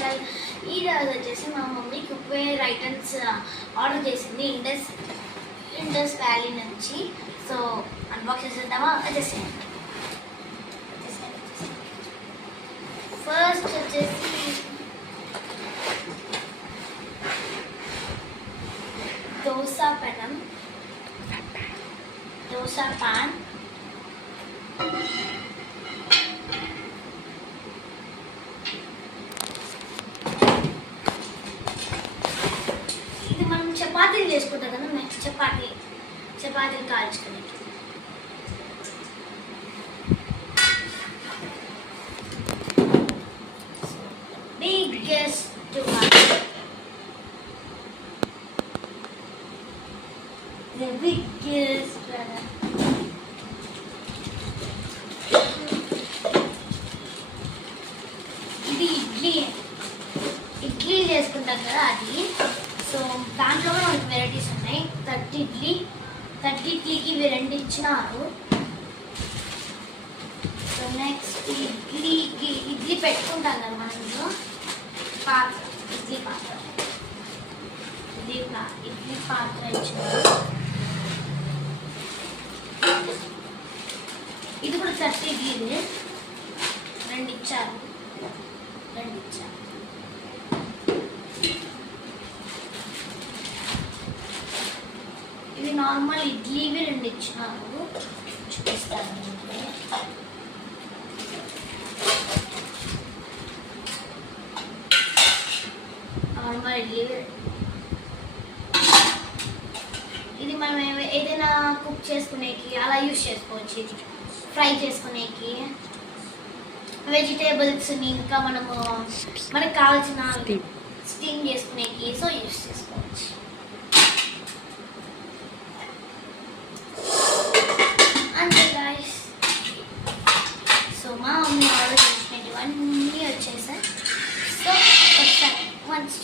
ఛానల్. ఈరోజు వచ్చేసి మా మమ్మీ కుక్వేర్ ఐటమ్స్ ఆర్డర్ చేసింది ఇండస్ వ్యాలీ నుంచి. సో అన్బాక్స్ చేసేద్దామా? వచ్చేసి ఫస్ట్ వచ్చేసి దోసా పెనం, దోసా పాన్, ఇది మనం చపాతీలు చేసుకుంటాం కదా, నెక్స్ట్ చపాతీలు కాల్చుకునేది. Biggest one, the biggest one. ఇది ఇడ్లీ చేసుకుంటాం కదా అది. సో దాంట్లో కూడా మనకి వెరైటీస్ ఉన్నాయి. 30 ఇడ్లీకి ఇవి 2 ఇచ్చినారు. సో నెక్స్ట్ ఇడ్లీ పెట్టుకుంటాం కదా మనం, ఇడ్లీ పాత్ర ఇచ్చినారు. ఇది కూడా 30 ఇడ్లీది 2 ఇచ్చారు. ఇవి నార్మల్ ఇడ్లీవి 2 ఇచ్చినారు. చూపిస్తాను. నార్మల్ ఇడ్లీవి, ఇది మనం ఏదైనా కుక్ చేసుకునేకి అలా యూజ్ చేసుకోవచ్చు. ఇది ఫ్రై చేసుకునేకి, వెజిటేబుల్స్ ఇంకా మనకు కావాల్సిన స్టీమ్ చేసుకునేకి సో యూజ్ చేసుకోవచ్చు. అంతే గాయ్స్. సో మా మమ్మీ ఆర్డర్ చేసినవన్నీ వచ్చేసాయి. సో ఒకసారి once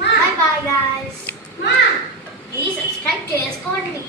bye bye guys. Please subscribe చేసుకోండి.